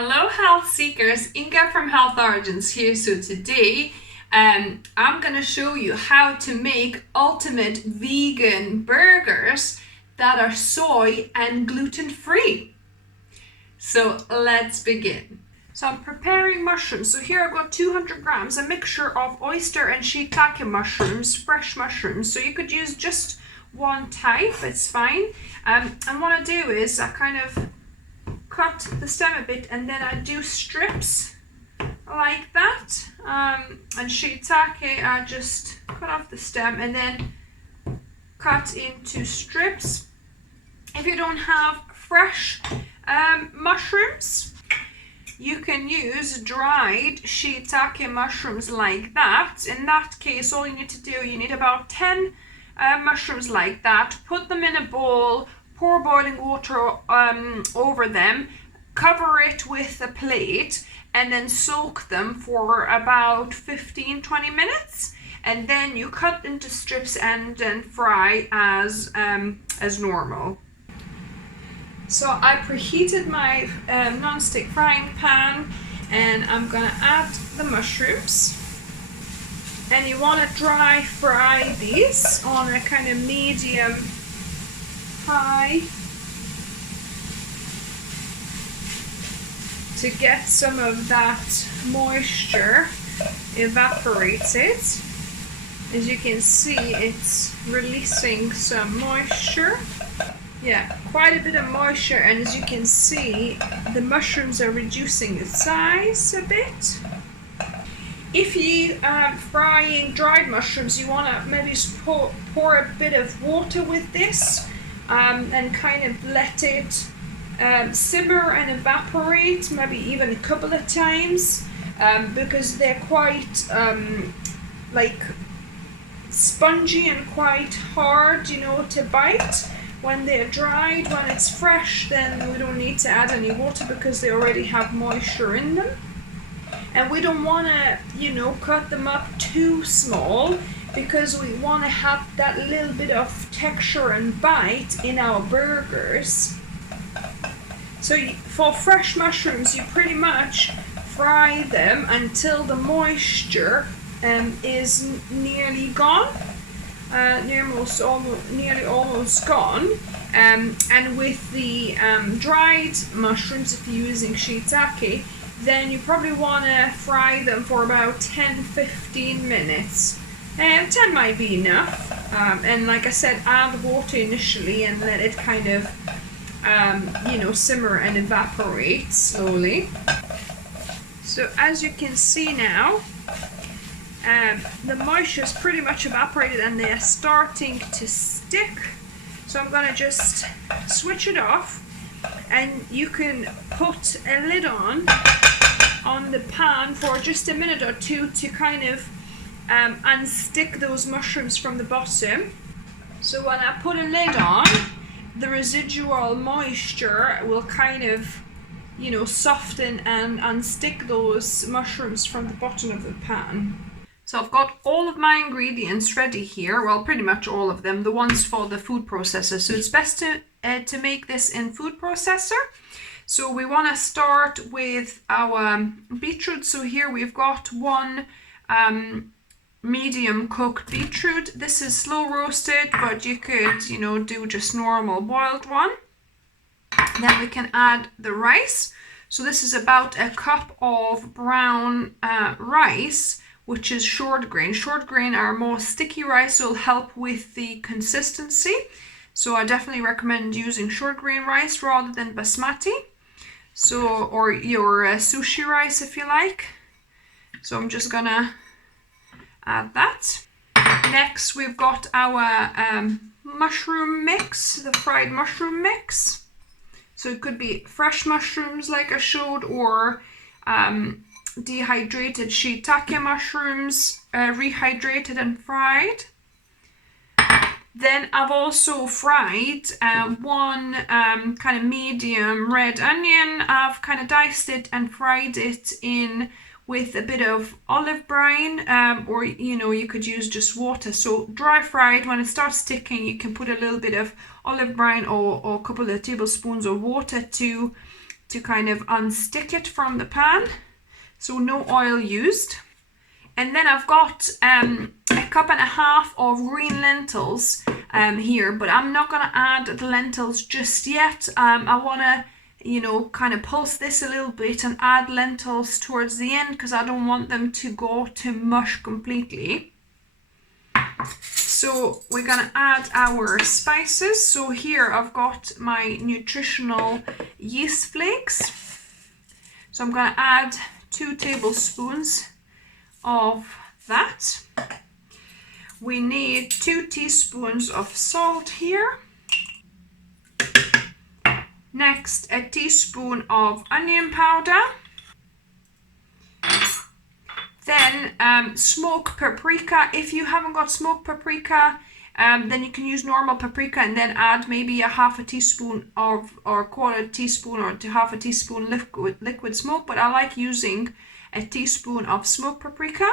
Hello health seekers, Inga from Health Origins here. So today I'm going to show you how to make ultimate vegan burgers that are soy and gluten free. So let's begin. So I'm preparing mushrooms. So here I've got 200 grams, a mixture of oyster and shiitake mushrooms, fresh mushrooms. So you could use just one type, it's fine. And what I do is I kind of cut the stem a bit and then I do strips like that. And shiitake, I just cut off the stem and then cut into strips. If you don't have fresh mushrooms, you can use dried shiitake mushrooms like that. In that case, all you need to do, you need about 10 mushrooms like that. Put them in a bowl, pour boiling water over them, cover it with a plate, and then soak them for about 15-20 minutes. And then you cut into strips and then fry as normal. So I preheated my non-stick frying pan and I'm gonna add the mushrooms. And you want to dry fry these on a kind of medium high to get some of that moisture evaporated. As you can see, it's releasing some moisture. Yeah, quite a bit of moisture, and as you can see, the mushrooms are reducing in size a bit. If you are frying dried mushrooms, you want to maybe pour a bit of water with this and kind of let it simmer and evaporate, maybe even a couple of times, because they're quite like spongy and quite hard, you know, to bite. When they're dried, when it's fresh, then we don't need to add any water because they already have moisture in them. And we don't want to, you know, cut them up too small because we want to have that little bit of texture and bite in our burgers. So for fresh mushrooms, you pretty much fry them until the moisture is nearly gone. Nearly almost gone. And with the dried mushrooms, if you're using shiitake, then you probably want to fry them for about 10-15 minutes. 10 might be enough. And like I said, add water initially and let it kind of you know, simmer and evaporate slowly. So as you can see now, the moisture is pretty much evaporated and they are starting to stick. So I'm going to just switch it off, and you can put a lid on the pan for just a minute or two to kind of unstick those mushrooms from the bottom. So when I put a lid on, the residual moisture will kind of, you know, soften and unstick those mushrooms from the bottom of the pan. So I've got all of my ingredients ready here, well, pretty much all of them, the ones for the food processor. So it's best to make this in food processor. So we want to start with our beetroot. So here we've got one medium cooked beetroot. This is slow roasted, but you could, you know, do just normal boiled one. Then we can add the rice. So this is about a cup of brown rice, which is short grain. Short grain are more sticky rice, so will help with the consistency. So I definitely recommend using short grain rice rather than basmati. So, or your sushi rice if you like. So I'm just gonna add that. Next we've got our mushroom mix, the fried mushroom mix. So it could be fresh mushrooms like I showed, or dehydrated shiitake mushrooms, rehydrated and fried. Then I've also fried one kind of medium red onion. I've kind of diced it and fried it in with a bit of olive brine, or you know, you could use just water. So dry fried, when it starts sticking, you can put a little bit of olive brine or a couple of tablespoons of water to to kind of unstick it from the pan. So no oil used. And then I've got a cup and a half of green lentils here, but I'm not going to add the lentils just yet. I want to, you know, kind of pulse this a little bit and add lentils towards the end because I don't want them to go to mush completely. So we're going to add our spices. So here I've got my nutritional yeast flakes. So I'm going to add 2 tablespoons of that. We need 2 teaspoons of salt here. Next, a teaspoon of onion powder. Then smoked paprika. If you haven't got smoked paprika, then you can use normal paprika and then add maybe a half a teaspoon of, or quarter teaspoon or to half a teaspoon liquid smoke, but I like using a teaspoon of smoked paprika.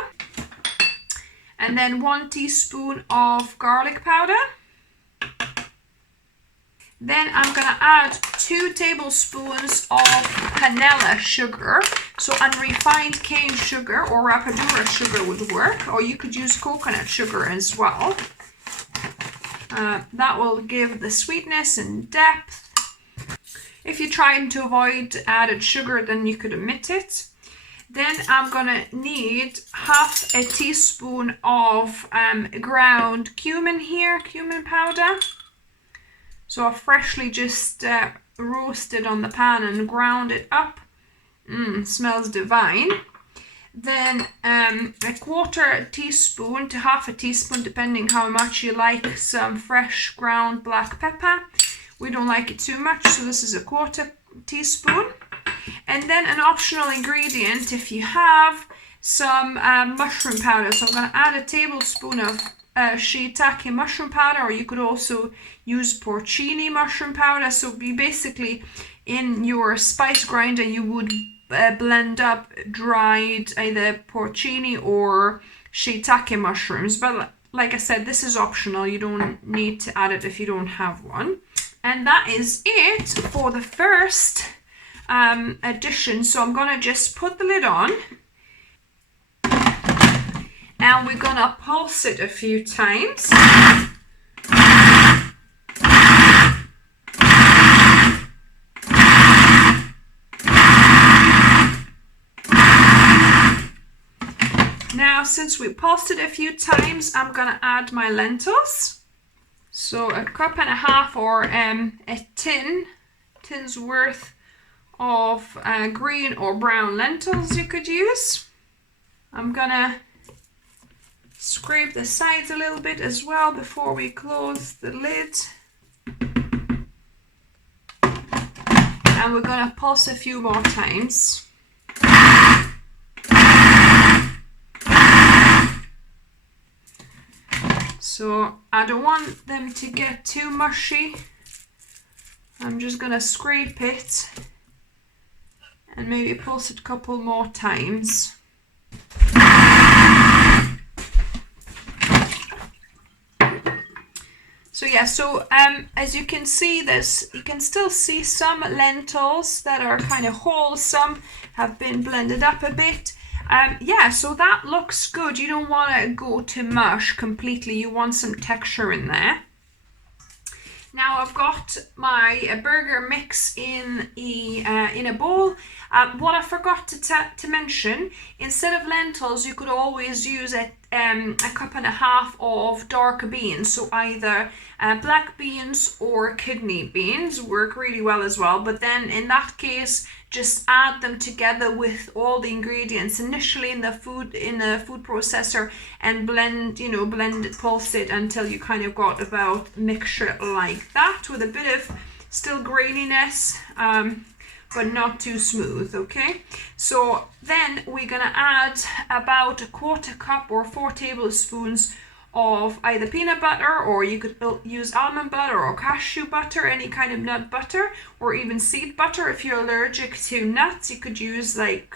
And then 1 teaspoon of garlic powder. Then I'm going to add 2 tablespoons of panela sugar. So unrefined cane sugar or rapadura sugar would work, or you could use coconut sugar as well. That will give the sweetness and depth. If you're trying to avoid added sugar, then you could omit it. Then I'm going to need half a teaspoon of ground cumin here, cumin powder. So I've freshly just roasted on the pan and ground it up. Smells divine. Then a quarter teaspoon to half a teaspoon, depending how much you like, some fresh ground black pepper. We don't like it too much, so this is a quarter teaspoon. And then an optional ingredient, if you have some mushroom powder. So I'm going to add a tablespoon of shiitake mushroom powder, or you could also use porcini mushroom powder. So basically in your spice grinder you would blend up dried either porcini or shiitake mushrooms, but like I said, this is optional. You don't need to add it if you don't have one. And that is it for the first addition. So I'm gonna just put the lid on and we're gonna pulse it a few times. Now, since we pulsed it a few times, I'm gonna add my lentils. So a cup and a half, or a tin's worth of green or brown lentils you could use. I'm gonna scrape the sides a little bit as well before we close the lid. And we're gonna pulse a few more times. So I don't want them to get too mushy. I'm just gonna scrape it and maybe pulse it a couple more times. So yeah, so as you can see, you can still see some lentils that are kind of whole, some have been blended up a bit. Yeah, so that looks good. You don't want to go to mush completely. You want some texture in there. Now I've got my burger mix in a bowl. What I forgot to mention, instead of lentils, you could always use a cup and a half of dark beans. So either black beans or kidney beans work really well as well. But then in that case, just add them together with all the ingredients initially in the food processor and blend it, pulse it until you kind of got about mixture like that with a bit of still graininess, but not too smooth. Okay, so then we're gonna add about a quarter cup or 4 tablespoons of either peanut butter, or you could use almond butter or cashew butter, any kind of nut butter, or even seed butter. If you're allergic to nuts, you could use like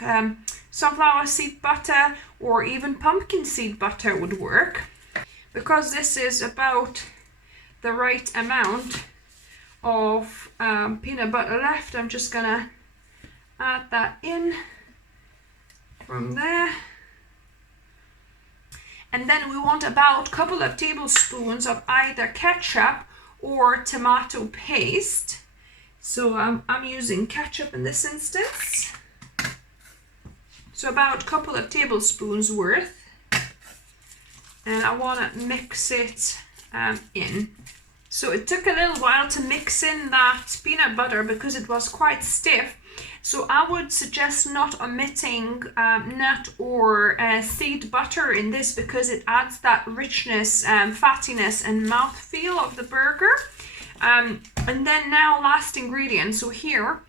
sunflower seed butter, or even pumpkin seed butter would work. Because this is about the right amount of peanut butter left, I'm just gonna Add that in from there. And then we want about a couple of tablespoons of either ketchup or tomato paste. So I'm using ketchup in this instance. So about a couple of tablespoons worth. And I want to mix it in. So it took a little while to mix in that peanut butter because it was quite stiff. So I would suggest not omitting nut or seed butter in this because it adds that richness, fattiness and mouthfeel of the burger. And then now last ingredient. So here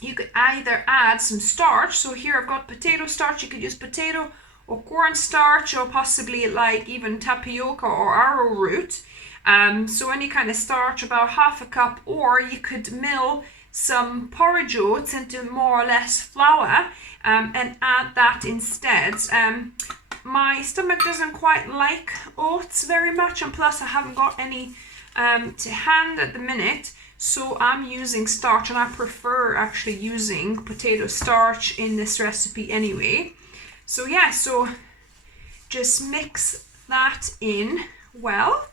you could either add some starch. So here I've got potato starch. You could use potato or corn starch or possibly like even tapioca or arrowroot. So any kind of starch, about half a cup, or you could mill some porridge oats into more or less flour and add that instead. My stomach doesn't quite like oats very much, and plus I haven't got any to hand at the minute, so I'm using starch, and I prefer actually using potato starch in this recipe anyway. So yeah, so just mix that in well.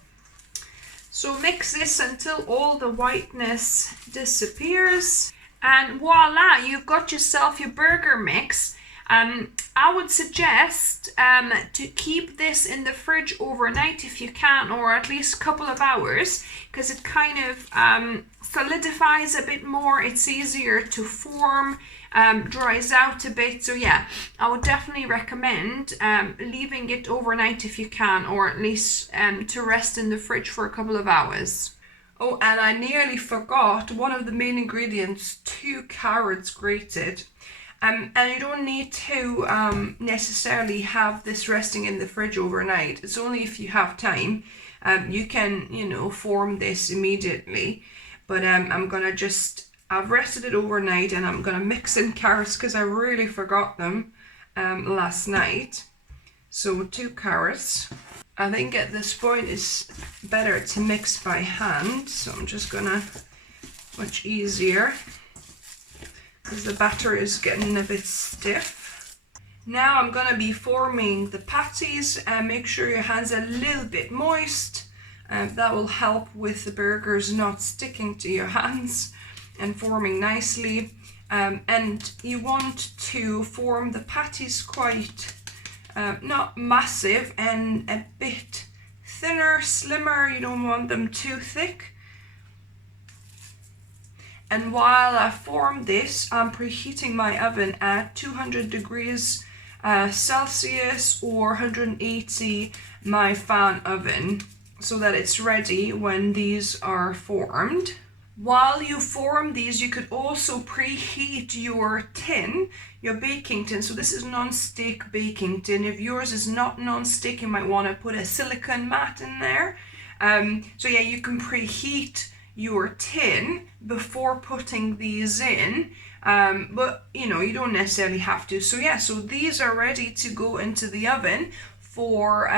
So mix this until all the whiteness disappears, and voila, you've got yourself your burger mix. I would suggest to keep this in the fridge overnight if you can, or at least a couple of hours, because it kind of solidifies a bit more. It's easier to form, dries out a bit. So yeah, I would definitely recommend leaving it overnight if you can, or at least to rest in the fridge for a couple of hours. Oh, and I nearly forgot one of the main ingredients, 2 carrots grated. And you don't need to necessarily have this resting in the fridge overnight. It's only if you have time. You can, form this immediately. But I've rested it overnight, and I'm gonna mix in carrots because I really forgot them last night. So 2 carrots. I think at this point it's better to mix by hand. So I'm just gonna, much easier, because the batter is getting a bit stiff. Now I'm gonna be forming the patties, and make sure your hands are a little bit moist. That will help with the burgers not sticking to your hands and forming nicely. And you want to form the patties quite not massive and a bit thinner, slimmer. You don't want them too thick. And while I form this, I'm preheating my oven at 200 degrees Celsius or 180 my fan oven, so that it's ready when these are formed. While you form these, you could also preheat your tin, your baking tin. So this is non-stick baking tin. If yours is not non-stick, you might want to put a silicone mat in there. So yeah, you can preheat your tin before putting these in, but you don't necessarily have to. So yeah, so these are ready to go into the oven for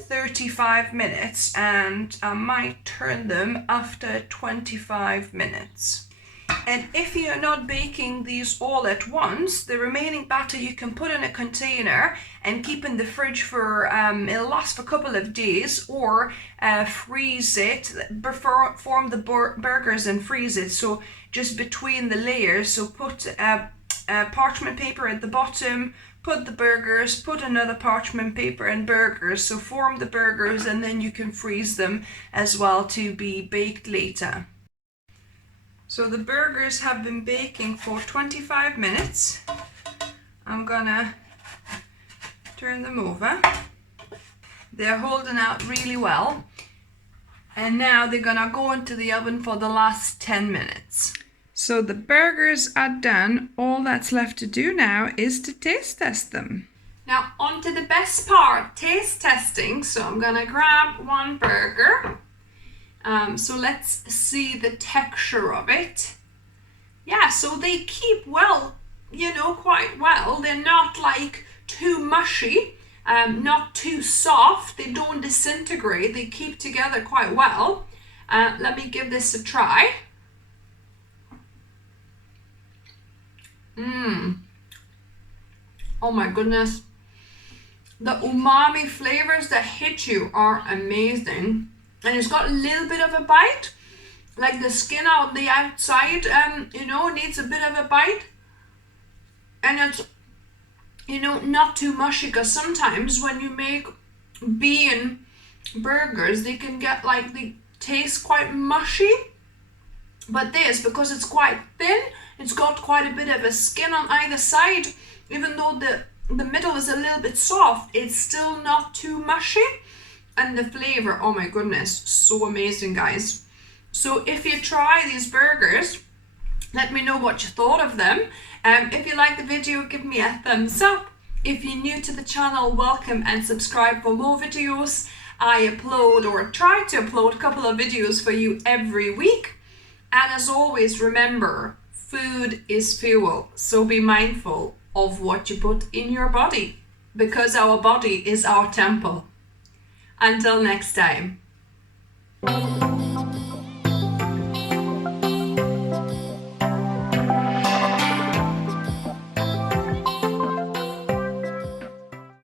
35 minutes, and I might turn them after 25 minutes. And if you're not baking these all at once, the remaining batter you can put in a container and keep in the fridge for, it'll last for a couple of days, or freeze it, form the burgers and freeze it. So just between the layers, so put parchment paper at the bottom, put the burgers, put another parchment paper and burgers. So form the burgers, and then you can freeze them as well to be baked later. So the burgers have been baking for 25 minutes. I'm gonna turn them over. They're holding out really well. And now they're gonna go into the oven for the last 10 minutes. So the burgers are done. All that's left to do now is to taste test them. Now on to the best part, taste testing. So I'm gonna grab one burger. So let's see the texture of it. Yeah, so they keep well, quite well. They're not like too mushy, not too soft. They don't disintegrate. They keep together quite well. Let me give this a try. Oh my goodness. The umami flavors that hit you are amazing. And it's got a little bit of a bite. Like the skin on the outside, you know, needs a bit of a bite. And it's, you know, not too mushy, because sometimes when you make bean burgers, they can get like, they taste quite mushy. But this, because it's quite thin, it's got quite a bit of a skin on either side. Even though the middle is a little bit soft, it's still not too mushy. And the flavor, oh my goodness, so amazing, guys. So if you try these burgers, let me know what you thought of them. If you like the video, give me a thumbs up. If you're new to the channel, welcome and subscribe for more videos. I upload, or try to upload, a couple of videos for you every week. And as always, remember, food is fuel, so be mindful of what you put in your body, because our body is our temple. Until next time.